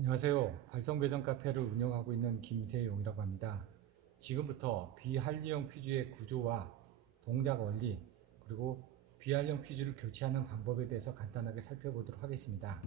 안녕하세요. 발성배정 카페를 운영하고 있는 김세용이라고 합니다. 지금부터 비한리형 퓨즈의 구조와 동작 원리, 그리고 비한리형 퓨즈를 교체하는 방법에 대해서 간단하게 살펴보도록 하겠습니다.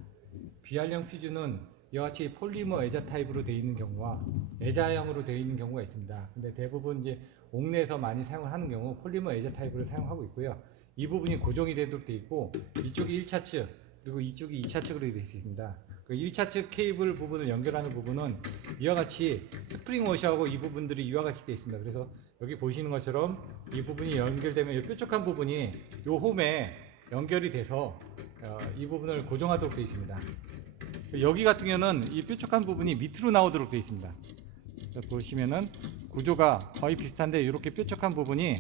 비한리형 퓨즈는 이와 같이 폴리머 애자 타입으로 되어 있는 경우와 애자형으로 되어 있는 경우가 있습니다. 근데 대부분 이제 옥내에서 많이 사용을 하는 경우 폴리머 애자 타입을 사용하고 있고요. 이 부분이 고정이 되도록 되어 있고, 이쪽이 1차 측, 그리고 이쪽이 2차 측으로 되어 있습니다. 그 1차 측 케이블 부분을 연결하는 부분은 이와 같이 스프링 워셔하고 이 부분들이 이와 같이 되어 있습니다. 그래서 여기 보시는 것처럼 이 부분이 연결되면 이 뾰족한 부분이 이 홈에 연결이 돼서 이 부분을 고정하도록 되어 있습니다. 여기 같은 경우는 이 뾰족한 부분이 밑으로 나오도록 되어 있습니다. 보시면은 구조가 거의 비슷한데 이렇게 뾰족한 부분이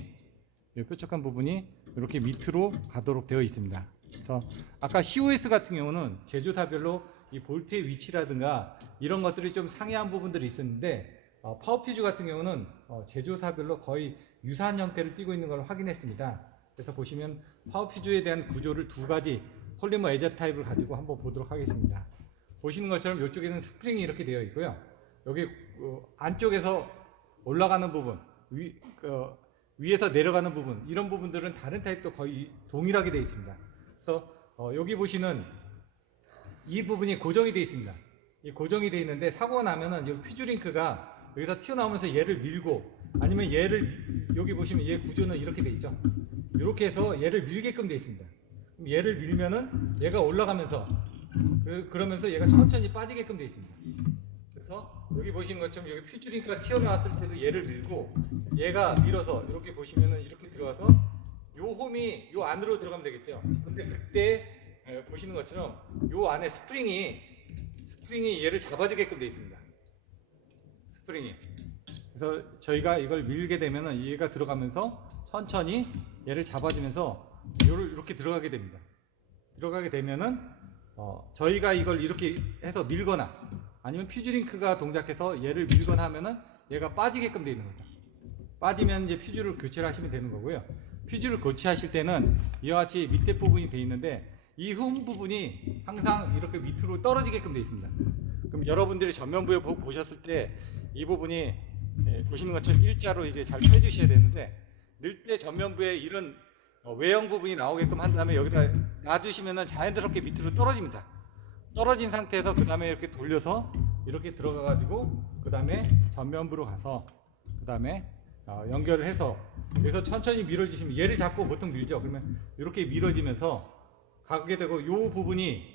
이렇게 밑으로 가도록 되어 있습니다. 그래서 아까 COS 같은 경우는 제조사별로 이 볼트의 위치라든가 이런 것들이 좀 상이한 부분들이 있었는데, 파워퓨즈 같은 경우는 제조사별로 거의 유사한 형태를 띠고 있는 걸 확인했습니다. 그래서 보시면 파워퓨즈에 대한 구조를 두 가지 폴리머 애자 타입을 가지고 한번 보도록 하겠습니다. 보시는 것처럼 이쪽에는 스프링이 이렇게 되어 있고요. 여기 안쪽에서 올라가는 부분, 위에서 내려가는 부분, 이런 부분들은 다른 타입도 거의 동일하게 되어 있습니다. 그래서 여기 보시는 이 부분이 고정이 되어 있습니다. 이 고정이 되어 있는데 사고가 나면은 여기 퓨즈링크가 여기서 튀어나오면서 얘를 밀고, 아니면 얘를, 여기 보시면 얘 구조는 이렇게 되어 있죠. 이렇게 해서 얘를 밀게끔 되어 있습니다. 그럼 얘를 밀면은 얘가 올라가면서 그러면서 얘가 천천히 빠지게끔 되어 있습니다. 그래서 여기 보시는 것처럼 여기 퓨즈링크가 튀어나왔을 때도 얘를 밀고, 얘가 밀어서 이렇게 보시면은 이렇게 들어가서 요 홈이 요 안으로 들어가면 되겠죠. 근데 그때 보시는 것처럼 요 안에 스프링이 얘를 잡아주게끔 되어 있습니다. 스프링이. 그래서 저희가 이걸 밀게 되면은 얘가 들어가면서 천천히 얘를 잡아주면서 이렇게 들어가게 됩니다. 들어가게 되면은 저희가 이걸 이렇게 해서 밀거나, 아니면 퓨즈링크가 동작해서 얘를 밀거나 하면은 얘가 빠지게끔 되어 있는 거죠. 빠지면 이제 퓨즈를 교체를 하시면 되는 거고요. 퓨즈를 교체하실 때는 이와 같이 밑에 부분이 되어 있는데, 이 흠 부분이 항상 이렇게 밑으로 떨어지게끔 되어 있습니다. 그럼 여러분들이 전면부에 보셨을 때 이 부분이 보시는 것처럼 일자로 이제 잘 펴주셔야 되는데, 늘 때 전면부에 이런 외형 부분이 나오게끔 한 다음에 여기다 놔두시면은 자연스럽게 밑으로 떨어집니다. 떨어진 상태에서 그 다음에 이렇게 돌려서 이렇게 들어가 가지고 그 다음에 전면부로 가서 그 다음에 연결을 해서 여기서 천천히 밀어주시면, 얘를 잡고 보통 밀죠. 그러면 이렇게 밀어지면서 가게 되고, 요 부분이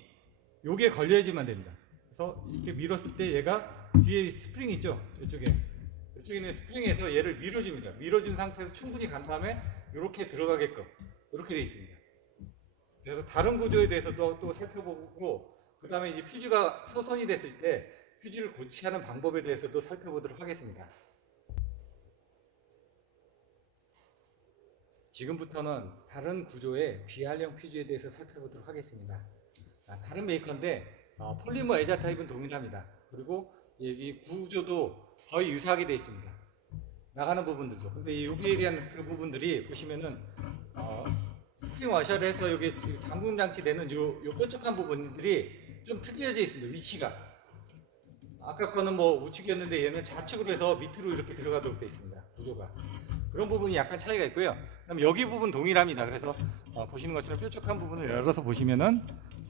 요게 걸려야지만 됩니다. 그래서 이렇게 밀었을 때 얘가 뒤에 스프링 있죠. 이쪽에 있는 스프링에서 얘를 밀어줍니다. 밀어준 상태에서 충분히 간 다음에 이렇게 들어가게끔 이렇게 되어 있습니다. 그래서 다른 구조에 대해서도 또 살펴보고, 그 다음에 이제 퓨즈가 소선이 됐을 때 퓨즈를 고치하는 방법에 대해서도 살펴보도록 하겠습니다. 지금부터는 다른 구조의 비한령 퓨즈에 대해서 살펴보도록 하겠습니다. 다른 메이커인데 폴리머 애자 타입은 동일합니다. 그리고 여기 구조도 거의 유사하게 되어 있습니다. 나가는 부분들도. 근데 여기에 대한 그 부분들이 보시면은 스프링 와셔를 해서 여기 잠금 장치 되는 요 뾰족한 부분들이 좀 틀려져 있습니다. 위치가. 아까 거는 뭐 우측이었는데 얘는 좌측으로 해서 밑으로 이렇게 들어가도록 되어 있습니다. 구조가. 그런 부분이 약간 차이가 있고요. 그다음 여기 부분 동일합니다. 그래서 보시는 것처럼 뾰족한 부분을 열어서 보시면은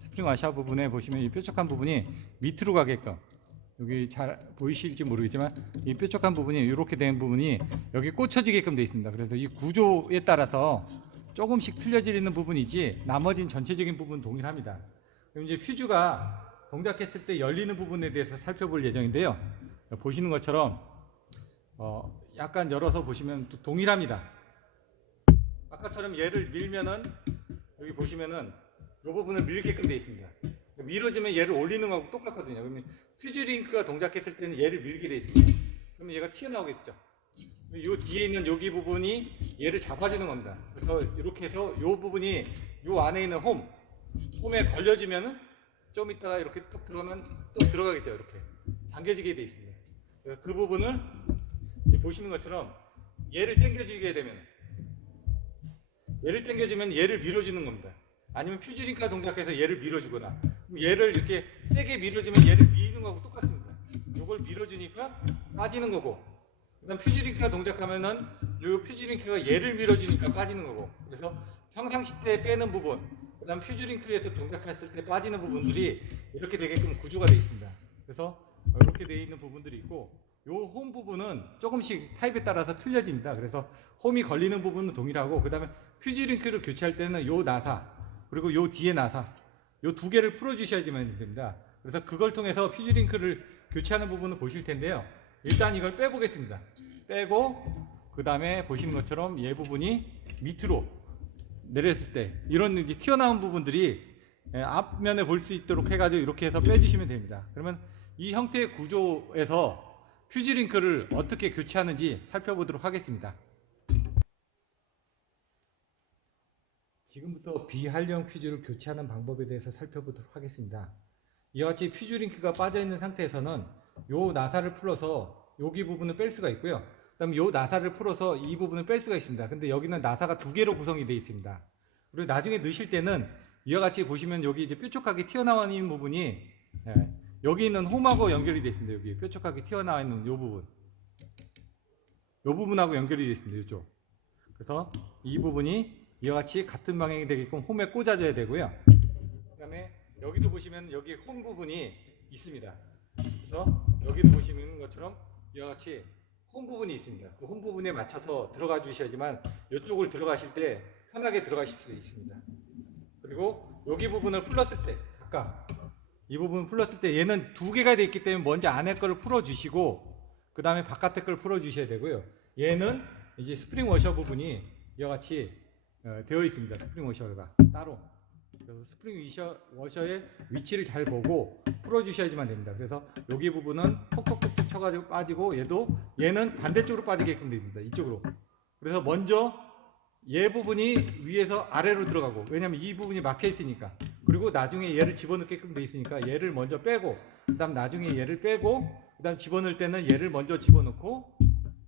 스프링 와셔 부분에 보시면 이 뾰족한 부분이 밑으로 가게끔, 여기 잘 보이실지 모르겠지만 이 뾰족한 부분이 이렇게 된 부분이 여기 꽂혀지게끔 되어 있습니다. 그래서 이 구조에 따라서 조금씩 틀려지는 부분이지 나머지는 전체적인 부분은 동일합니다. 그럼 이제 퓨즈가 동작했을 때 열리는 부분에 대해서 살펴볼 예정인데요. 보시는 것처럼 약간 열어서 보시면 또 동일합니다. 아까처럼 얘를 밀면은 여기 보시면은 이 부분을 밀게끔 되어 있습니다. 밀어주면 얘를 올리는 거하고 똑같거든요. 그러면 퓨즈링크가 동작했을 때는 얘를 밀게 되어 있습니다. 그러면 얘가 튀어나오겠죠. 이 뒤에 있는 여기 부분이 얘를 잡아주는 겁니다. 그래서 이렇게 해서 이 부분이 이 안에 있는 홈에 걸려지면은 좀 이따가 이렇게 뚝 들어가면 또 들어가겠죠. 이렇게 잠겨지게 되어 있습니다. 그래서 그 부분을 보시는 것처럼 얘를 당겨주게 되면, 얘를 밀어주는 겁니다. 아니면 퓨즈링크가 동작해서 얘를 밀어주거나, 그럼 얘를 이렇게 세게 밀어주면 얘를 미는 거하고 똑같습니다. 요걸 밀어주니까 빠지는 거고, 그다음 퓨즈링크가 동작하면은 요 퓨즈링크가 얘를 밀어주니까 빠지는 거고, 그래서 평상시 때 빼는 부분, 그다음 퓨즈링크에서 동작했을 때 빠지는 부분들이 이렇게 되게끔 구조가 되어 있습니다. 그래서 이렇게 되어 있는 부분들이 있고, 요 홈 부분은 조금씩 타입에 따라서 틀려집니다. 그래서 홈이 걸리는 부분은 동일하고, 그 다음에 퓨즈링크를 교체할 때는 요 나사, 그리고 요 뒤에 나사, 요 두 개를 풀어주셔야지만 됩니다. 그래서 그걸 통해서 퓨즈링크를 교체하는 부분을 보실 텐데요. 일단 이걸 빼보겠습니다. 빼고, 그 다음에 보시는 것처럼 얘 부분이 밑으로 내렸을 때, 이런 이제 튀어나온 부분들이 앞면에 볼 수 있도록 해가지고 이렇게 해서 빼주시면 됩니다. 그러면 이 형태의 구조에서 퓨즈링크를 어떻게 교체하는지 살펴보도록 하겠습니다. 지금부터 비활용 퓨즈를 교체하는 방법에 대해서 살펴보도록 하겠습니다. 이와 같이 퓨즈링크가 빠져있는 상태에서는 요 나사를 풀어서 여기 부분을 뺄 수가 있고요. 그 다음에 요 나사를 풀어서 이 부분을 뺄 수가 있습니다. 근데 여기는 나사가 두 개로 구성이 되어 있습니다. 그리고 나중에 넣으실 때는 이와 같이 보시면 여기 이제 뾰족하게 튀어나와 있는 부분이 여기 있는 홈하고 연결이 되어 있습니다. 여기 뾰족하게 튀어나와 있는 이 부분, 이 부분하고 연결이 되어 있습니다. 이쪽. 그래서 이 부분이 이와 같이 같은 방향이 되게끔 홈에 꽂아줘야 되고요. 그 다음에 여기도 보시면 여기 홈 부분이 있습니다. 그래서 여기도 보시는 것처럼 이와 같이 홈 부분이 있습니다. 그 홈 부분에 맞춰서 들어가 주셔야지만 이쪽을 들어가실 때 편하게 들어가실 수 있습니다. 그리고 여기 부분을 풀었을 때, 아까 이 부분 풀었을 때 얘는 두 개가 되어 있기 때문에 먼저 안에 거를 풀어주시고 그 다음에 바깥에 걸 풀어주셔야 되고요. 얘는 이제 스프링 워셔 부분이 이와 같이 되어 있습니다. 스프링 워셔가 따로. 그래서 스프링 워셔의 위치를 잘 보고 풀어주셔야지만 됩니다. 그래서 여기 부분은 톡톡톡톡 쳐가지고 빠지고 얘는 반대쪽으로 빠지게끔 됩니다. 이쪽으로. 그래서 먼저 얘 부분이 위에서 아래로 들어가고, 왜냐면 이 부분이 막혀 있으니까. 그리고 나중에 얘를 집어넣게끔 돼 있으니까 얘를 먼저 빼고, 그 다음 나중에 얘를 빼고, 그 다음 집어넣을 때는 얘를 먼저 집어넣고,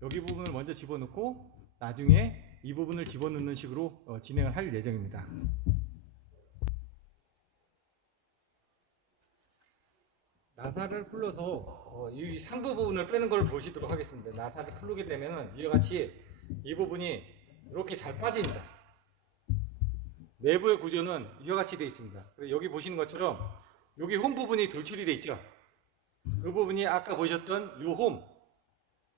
여기 부분을 먼저 집어넣고, 나중에 이 부분을 집어넣는 식으로 진행을 할 예정입니다. 나사를 풀러서 이 상부 부분을 빼는 걸 보시도록 하겠습니다. 나사를 풀게 되면 이와 같이 이 부분이 이렇게 잘 빠집니다. 내부의 구조는 이와 같이 되어 있습니다. 그리고 여기 보시는 것처럼 여기 홈 부분이 돌출이 되어 있죠. 그 부분이 아까 보셨던 요 홈,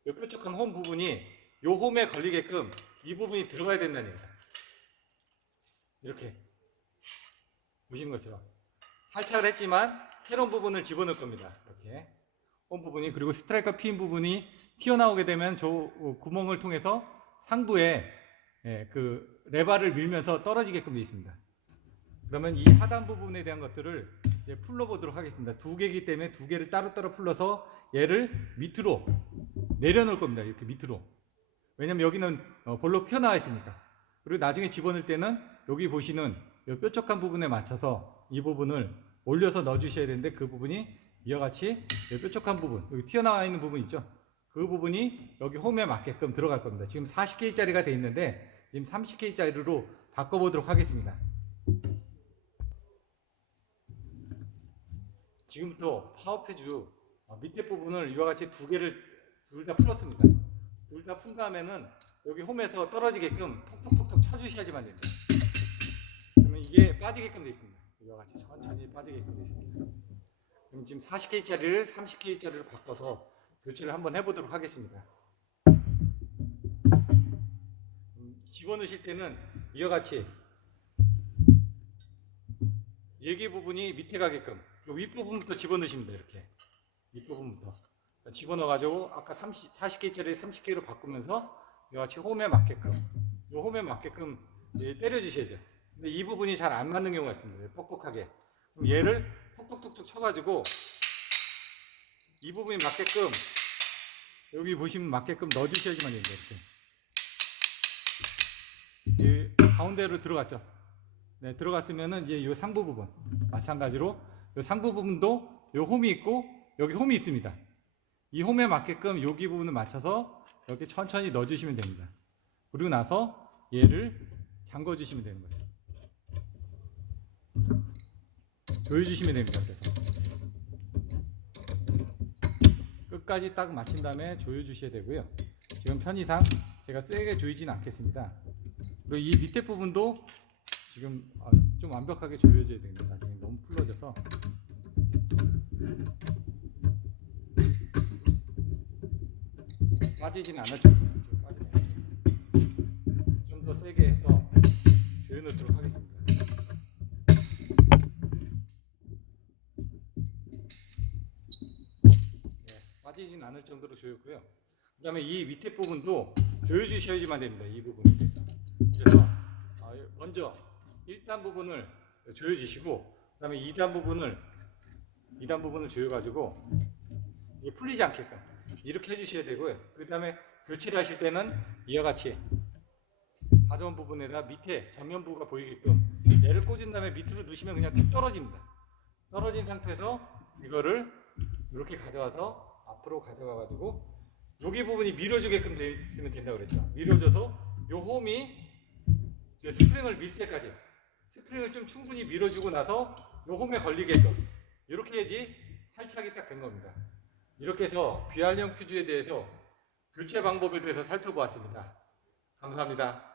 요 뾰족한 홈 부분이 요 홈에 걸리게끔 이 부분이 들어가야 된다는 얘기입니다. 이렇게 보시는 것처럼 탈착을 했지만 새로운 부분을 집어넣을 겁니다. 이렇게 홈 부분이, 그리고 스트라이커 핀 부분이 튀어나오게 되면 저 구멍을 통해서 상부에 그 레바를 밀면서 떨어지게끔 되어 있습니다. 그러면 이 하단 부분에 대한 것들을 이제 풀러보도록 하겠습니다. 두 개이기 때문에 두 개를 따로따로 풀러서 얘를 밑으로 내려놓을 겁니다. 이렇게 밑으로. 왜냐면 여기는 볼록 튀어나와 있으니까. 그리고 나중에 집어넣을 때는 여기 보시는 이 뾰족한 부분에 맞춰서 이 부분을 올려서 넣어주셔야 되는데, 그 부분이 이와 같이 뾰족한 부분, 여기 튀어나와 있는 부분 있죠? 그 부분이 여기 홈에 맞게끔 들어갈 겁니다. 지금 40K짜리가 되어 있는데 지금 30K짜리로 바꿔보도록 하겠습니다. 지금부터 파워퓨즈 밑에 부분을 이와 같이 두 개를 둘 다 풀었습니다. 둘 다 푼 다음에는 여기 홈에서 떨어지게끔 톡톡톡톡 쳐주셔야지만 됩니다. 그러면 이게 빠지게끔 되어 있습니다. 이와 같이 천천히 빠지게끔 되어 있습니다. 그럼 지금 40K짜리를 30K짜리로 바꿔서 교체를 한번 해보도록 하겠습니다. 집어넣으실 때는 이와 같이 여기 부분이 밑에 가게끔 이 윗부분부터 집어넣으십니다. 이렇게 윗부분부터 집어넣어가지고 아까 40K짜리 30K로 바꾸면서 이와 같이 홈에 맞게끔 때려주셔야죠. 근데 이 부분이 잘 안 맞는 경우가 있습니다. 뻑뻑하게. 그럼 얘를 톡톡톡톡 쳐가지고 이 부분이 맞게끔 여기 보시면 맞게끔 넣어주셔야지만 됩니다. 이렇게 가운데로 들어갔죠. 네, 들어갔으면은 이제 이 상부 부분 마찬가지로 이 상부 부분도 이 홈이 있고 여기 홈이 있습니다. 이 홈에 맞게끔 여기 부분을 맞춰서 이렇게 천천히 넣어주시면 됩니다. 그리고 나서 얘를 잠궈 주시면 되는 거죠. 조여주시면 됩니다. 그래서 끝까지 딱 맞춘 다음에 조여주셔야 되고요. 지금 편의상 제가 세게 조이지는 않겠습니다. 그리고 이 밑에 부분도 지금 좀 완벽하게 조여줘야 됩니다. 나중에 너무 풀러져서. 빠지진 않았죠. 좀 더 세게 해서 조여 놓도록 하겠습니다. 네, 빠지진 않을 정도로 조였고요. 그 다음에 이 밑에 부분도 조여주셔야지만 됩니다. 이 부분에 대해서. 그래서 먼저 1단 부분을 조여주시고, 그 다음에 2단 부분을 조여가지고 이게 풀리지 않게끔 이렇게 해주셔야 되고요. 그 다음에 교체를 하실 때는 이와 같이 가져온 부분에다 밑에 전면부가 보이게끔 얘를 꽂은 다음에 밑으로 넣으시면 그냥 뚝 떨어집니다. 떨어진 상태에서 이거를 이렇게 가져와서 앞으로 가져가가지고 여기 부분이 밀어주게끔 되면 된다고 그랬죠. 밀어줘서 요 홈이 스프링을 밀 때까지 스프링을 좀 충분히 밀어주고 나서 요 홈에 걸리게끔 이렇게 해야지 살짝이 딱 된 겁니다. 이렇게 해서 비알령 퓨즈에 대해서 교체 방법에 대해서 살펴보았습니다. 감사합니다.